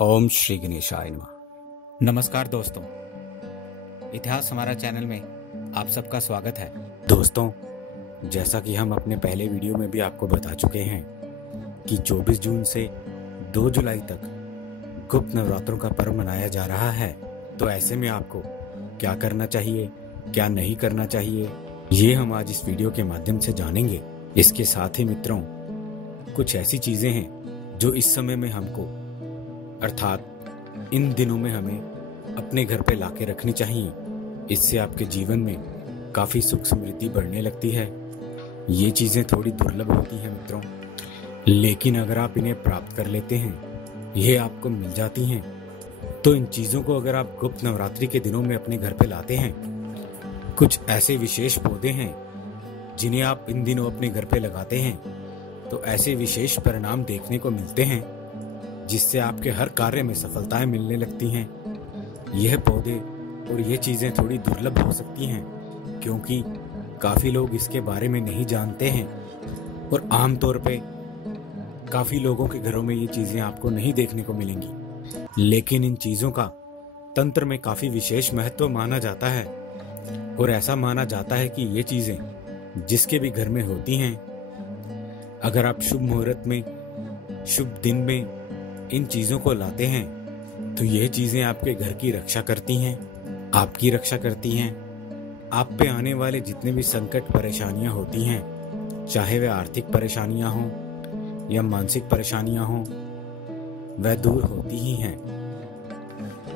ओम श्री गणेशाय नमः। नमस्कार दोस्तों, इतिहास हमारा चैनल में आप सबका स्वागत है। दोस्तों, जैसा कि हम अपने पहले वीडियो में भी आपको बता चुके हैं कि 24 जून से 2 जुलाई तक गुप्त नवरात्रों का पर्व मनाया जा रहा है। तो ऐसे में आपको क्या करना चाहिए, क्या नहीं करना चाहिए, ये हम आज इस वीडियो के माध्यम से जानेंगे। इसके साथ ही मित्रों, कुछ ऐसी चीजें हैं जो इस समय में हमको, अर्थात इन दिनों में हमें अपने घर पे लाके रखनी चाहिए। इससे आपके जीवन में काफी सुख समृद्धि बढ़ने लगती है। ये चीजें थोड़ी दुर्लभ होती हैं मित्रों, लेकिन अगर आप इन्हें प्राप्त कर लेते हैं, ये आपको मिल जाती हैं, तो इन चीजों को अगर आप गुप्त नवरात्रि के दिनों में अपने घर पे लाते हैं, कुछ ऐसे विशेष पौधे हैं जिन्हें आप इन दिनों अपने घर पे लगाते हैं, तो ऐसे विशेष परिणाम देखने को मिलते हैं जिससे आपके हर कार्य में सफलताएं मिलने लगती हैं। यह पौधे और ये चीजें थोड़ी दुर्लभ हो सकती हैं क्योंकि काफी लोग इसके बारे में नहीं जानते हैं और आमतौर पे काफी लोगों के घरों में ये चीजें आपको नहीं देखने को मिलेंगी। लेकिन इन चीजों का तंत्र में काफी विशेष महत्व माना जाता है और ऐसा माना जाता है कि ये चीजें जिसके भी घर में होती हैं, अगर आप शुभ मुहूर्त में, शुभ दिन में इन चीजों को लाते हैं, तो यह चीजें आपके घर की रक्षा करती हैं, आपकी रक्षा करती हैं। आप पे आने वाले जितने भी संकट परेशानियां होती हैं, चाहे वे आर्थिक परेशानियां हों या मानसिक परेशानियां हों, वह दूर होती ही हैं।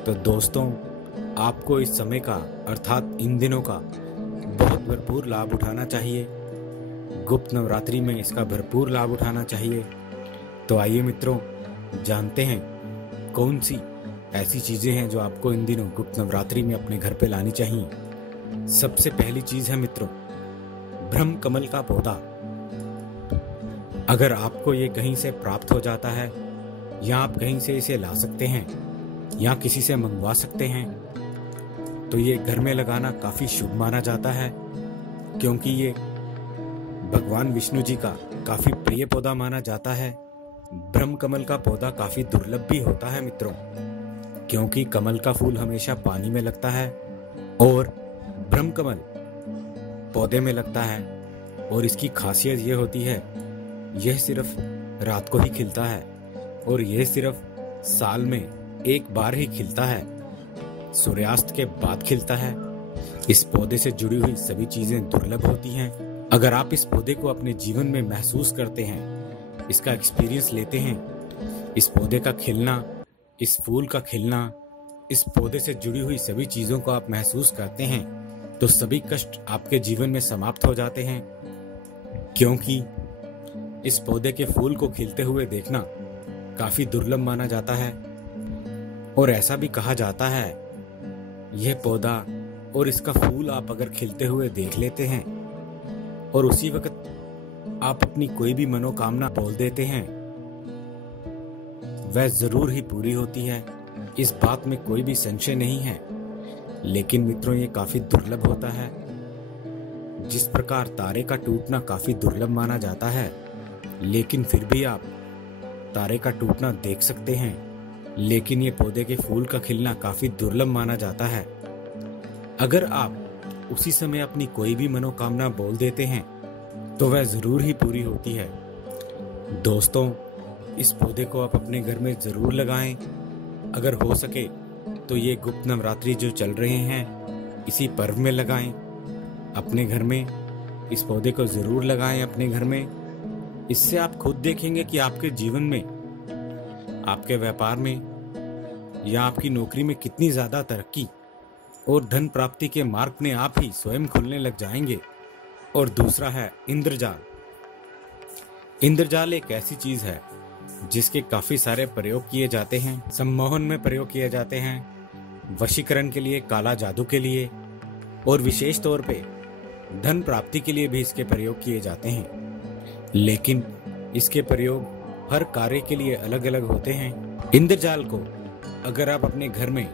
तो दोस्तों, आपको इस समय का, अर्थात इन दिनों का बहुत भरपूर लाभ उठाना चाहिए। गुप्त नवरात्रि में इसका भरपूर लाभ उठाना चाहिए। तो आइए मित्रों, जानते हैं कौन सी ऐसी चीजें हैं जो आपको इन दिनों गुप्त नवरात्रि में अपने घर पे लानी चाहिए। सबसे पहली चीज है मित्रों, ब्रह्म कमल का पौधा। अगर आपको ये कहीं से प्राप्त हो जाता है या आप कहीं से इसे ला सकते हैं या किसी से मंगवा सकते हैं, तो ये घर में लगाना काफी शुभ माना जाता है क्योंकि ये भगवान विष्णु जी का काफी प्रिय पौधा माना जाता है। ब्रह्म कमल का पौधा काफी दुर्लभ भी होता है मित्रों, क्योंकि कमल का फूल हमेशा पानी में लगता है और ब्रह्म कमल पौधे में लगता है। और इसकी खासियत यह होती है, यह सिर्फ रात को ही खिलता है और यह सिर्फ साल में एक बार ही खिलता है, सूर्यास्त के बाद खिलता है। इस पौधे से जुड़ी हुई सभी चीजें दुर्लभ होती हैं। अगर आप इस पौधे को अपने जीवन में महसूस करते हैं, इसका एक्सपीरियंस लेते हैं, इस पौधे का खिलना, इस फूल का खिलना, इस पौधे से जुड़ी हुई सभी चीजों को आप महसूस करते हैं, तो सभी कष्ट आपके जीवन में समाप्त हो जाते हैं। क्योंकि इस पौधे के फूल को खिलते हुए देखना काफी दुर्लभ माना जाता है और ऐसा भी कहा जाता है, यह पौधा और इसका फूल आप अगर खिलते हुए देख लेते हैं और उसी वक्त आप अपनी कोई भी मनोकामना बोल देते हैं, वह जरूर ही पूरी होती है। इस बात में कोई भी संशय नहीं है। लेकिन मित्रों, ये काफी दुर्लभ होता है। जिस प्रकार तारे का टूटना काफी दुर्लभ माना जाता है, लेकिन फिर भी आप तारे का टूटना देख सकते हैं, लेकिन ये पौधे के फूल का खिलना काफी दुर्लभ माना जाता है। अगर आप उसी समय अपनी कोई भी मनोकामना बोल देते हैं, तो वह जरूर ही पूरी होती है। दोस्तों, इस पौधे को आप अपने घर में जरूर लगाएं। अगर हो सके तो ये गुप्त नवरात्रि जो चल रहे हैं, इसी पर्व में लगाएं। अपने घर में इस पौधे को जरूर लगाएं अपने घर में। इससे आप खुद देखेंगे कि आपके जीवन में, आपके व्यापार में या आपकी नौकरी में कितनी ज्यादा तरक्की और धन प्राप्ति के मार्ग में आप ही स्वयं खुलने लग जाएंगे। और दूसरा है इंद्रजाल। इंद्रजाल एक ऐसी चीज है जिसके काफी सारे प्रयोग किए जाते हैं। सम्मोहन में प्रयोग किए जाते हैं, वशीकरण के लिए, काला जादू के लिए और विशेष तौर पे धन प्राप्ति के लिए भी इसके प्रयोग किए जाते हैं। लेकिन इसके प्रयोग हर कार्य के लिए अलग अलग होते हैं। इंद्रजाल को अगर आप अपने घर में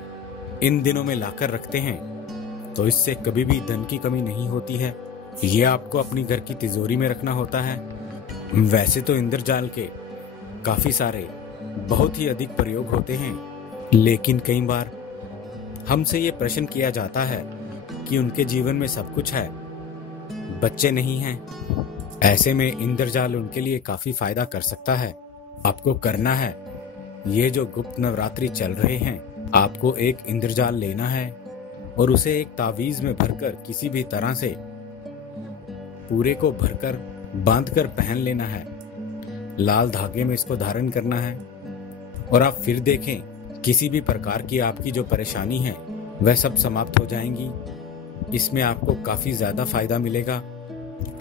इन दिनों में लाकर रखते हैं, तो इससे कभी भी धन की कमी नहीं होती है। ये आपको अपनी घर की तिजोरी में रखना होता है। वैसे तो इंद्रजाल के काफी सारे बहुत ही अधिक प्रयोग होते हैं, लेकिन कई बार हमसे ये प्रश्न किया जाता है कि उनके जीवन में सब कुछ है, बच्चे नहीं हैं। ऐसे में इंद्रजाल उनके लिए काफी फायदा कर सकता है। आपको करना है, ये जो गुप्त नवरात्रि चल रहे हैं, आपको एक इंद्रजाल लेना है और उसे एक तावीज में भरकर किसी भी तरह से पूरे को भरकर बांधकर पहन लेना है। लाल धागे में इसको धारण करना है और आप फिर देखें किसी भी प्रकार की आपकी जो परेशानी है वह सब समाप्त हो जाएंगी। इसमें आपको काफी ज्यादा फायदा मिलेगा।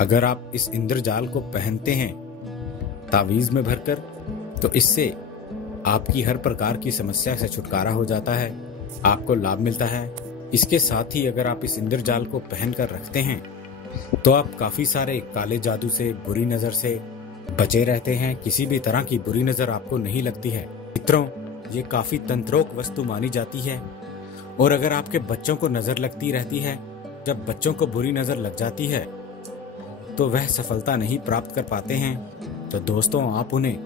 अगर आप इस इंद्रजाल को पहनते हैं तावीज में भरकर, तो इससे आपकी हर प्रकार की समस्या से छुटकारा हो जाता है, आपको लाभ मिलता है। इसके साथ ही अगर आप इस इंद्रजाल को पहनकर रखते हैं तो आप काफी सारे काले जादू से, बुरी नजर से बचे रहते हैं। किसी भी तरह की बुरी नजर आपको नहीं लगती है। मित्रों, ये काफी तंत्रोक्त वस्तु मानी जाती है और अगर आपके बच्चों को नजर लगती रहती है, जब बच्चों को बुरी नजर लग जाती है तो वह सफलता नहीं प्राप्त कर पाते हैं, तो दोस्तों आप उन्हें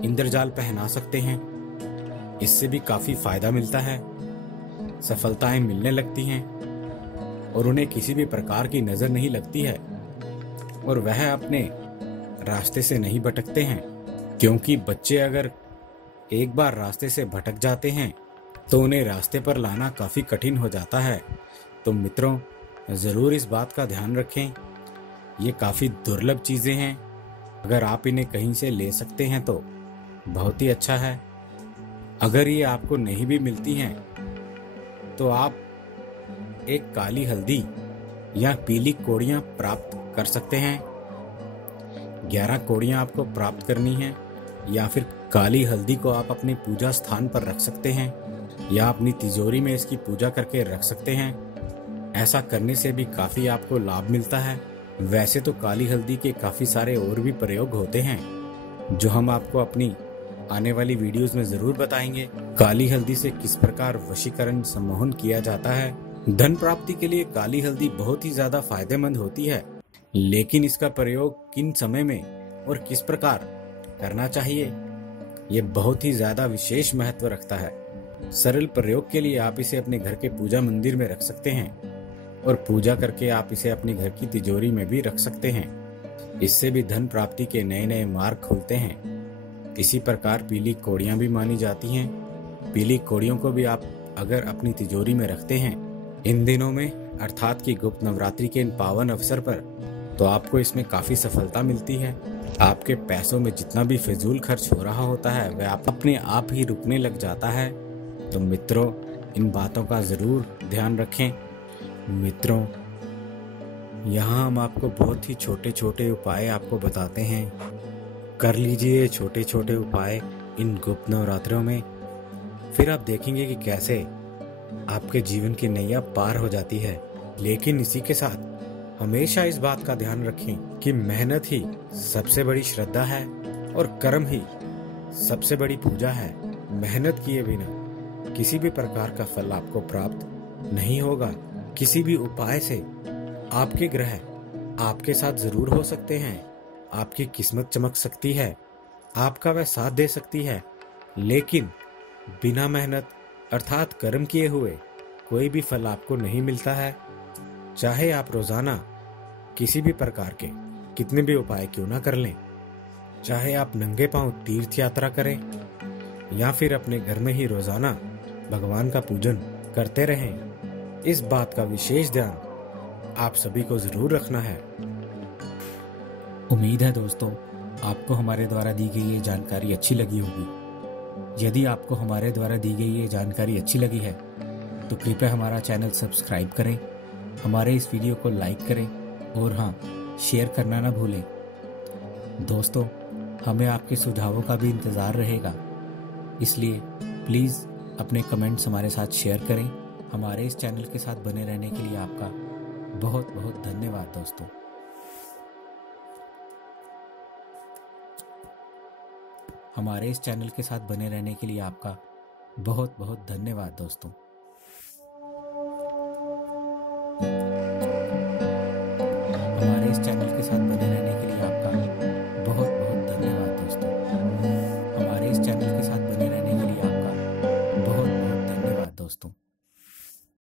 इंद्रजाल पहना सकते हैं। इससे भी काफी फायदा मिलता है, सफलताएं मिलने लगती हैं और उन्हें किसी भी प्रकार की नजर नहीं लगती है और वह अपने रास्ते से नहीं भटकते हैं। क्योंकि बच्चे अगर एक बार रास्ते से भटक जाते हैं तो उन्हें रास्ते पर लाना काफी कठिन हो जाता है। तो मित्रों, जरूर इस बात का ध्यान रखें, ये काफी दुर्लभ चीजें हैं। अगर आप इन्हें कहीं से ले सकते हैं तो बहुत ही अच्छा है। अगर ये आपको नहीं भी मिलती हैं तो आप एक काली हल्दी या पीली कोड़ियां प्राप्त कर सकते हैं। 11 कोड़ियां आपको प्राप्त करनी है, या फिर काली हल्दी को आप अपने पूजा स्थान पर रख सकते हैं या अपनी तिजोरी में इसकी पूजा करके रख सकते हैं। ऐसा करने से भी काफी आपको लाभ मिलता है। वैसे तो काली हल्दी के काफी सारे और भी प्रयोग होते हैं जो हम आपको अपनी आने वाली वीडियोस में जरूर बताएंगे। काली हल्दी से किस प्रकार वशीकरण सम्मोहन किया जाता है। धन प्राप्ति के लिए काली हल्दी बहुत ही ज्यादा फायदेमंद होती है, लेकिन इसका प्रयोग किन समय में और किस प्रकार करना चाहिए, ये बहुत ही ज्यादा विशेष महत्व रखता है। सरल प्रयोग के लिए आप इसे अपने घर के पूजा मंदिर में रख सकते हैं और पूजा करके आप इसे अपने घर की तिजोरी में भी रख सकते हैं। इससे भी धन प्राप्ति के नए नए मार्ग खुलते हैं। इसी प्रकार पीली कोड़ियां भी मानी जाती हैं। पीली कोड़ियों को भी आप अगर अपनी तिजोरी में रखते हैं इन दिनों में, अर्थात कि गुप्त नवरात्रि के इन पावन अवसर पर, तो आपको इसमें काफी सफलता मिलती है। आपके पैसों में जितना भी फिजूल खर्च हो रहा होता है वह आप अपने आप ही रुकने लग जाता है। तो मित्रों, इन बातों का जरूर ध्यान रखें। मित्रों, यहाँ हम आपको बहुत ही छोटे छोटे उपाय आपको बताते हैं। कर लीजिए छोटे छोटे उपाय इन गुप्त नवरात्रों में, फिर आप देखेंगे कि कैसे आपके जीवन की नैया पार हो जाती है। लेकिन इसी के साथ हमेशा इस बात का ध्यान रखें कि मेहनत ही सबसे बड़ी श्रद्धा है और कर्म ही सबसे बड़ी पूजा है। मेहनत किए बिना किसी भी प्रकार का फल आपको प्राप्त नहीं होगा। किसी भी उपाय से आपके ग्रह आपके साथ जरूर हो सकते हैं, आपकी किस्मत चमक सकती है, आपका वह साथ दे सकती है, लेकिन बिना मेहनत अर्थात कर्म किए हुए कोई भी फल आपको नहीं मिलता है। चाहे आप रोजाना किसी भी प्रकार के कितने भी उपाय क्यों ना कर लें, चाहे आप नंगे पांव तीर्थ यात्रा करें या फिर अपने घर में ही रोजाना भगवान का पूजन करते रहें, इस बात का विशेष ध्यान आप सभी को जरूर रखना है। उम्मीद है दोस्तों आपको हमारे द्वारा दी गई ये जानकारी अच्छी लगी होगी। यदि आपको हमारे द्वारा दी गई ये जानकारी अच्छी लगी है तो कृपया हमारा चैनल सब्सक्राइब करें, हमारे इस वीडियो को लाइक करें और हाँ, शेयर करना ना भूलें। दोस्तों, हमें आपके सुझावों का भी इंतज़ार रहेगा, इसलिए प्लीज़ अपने कमेंट्स हमारे साथ शेयर करें। हमारे इस चैनल के साथ बने रहने के लिए आपका बहुत बहुत धन्यवाद दोस्तों। हमारे इस चैनल के साथ बने रहने के लिए आपका बहुत बहुत धन्यवाद दोस्तों। हमारे इस चैनल के साथ बने रहने के लिए आपका बहुत बहुत धन्यवाद दोस्तों। हमारे इस चैनल के साथ दोस्तों।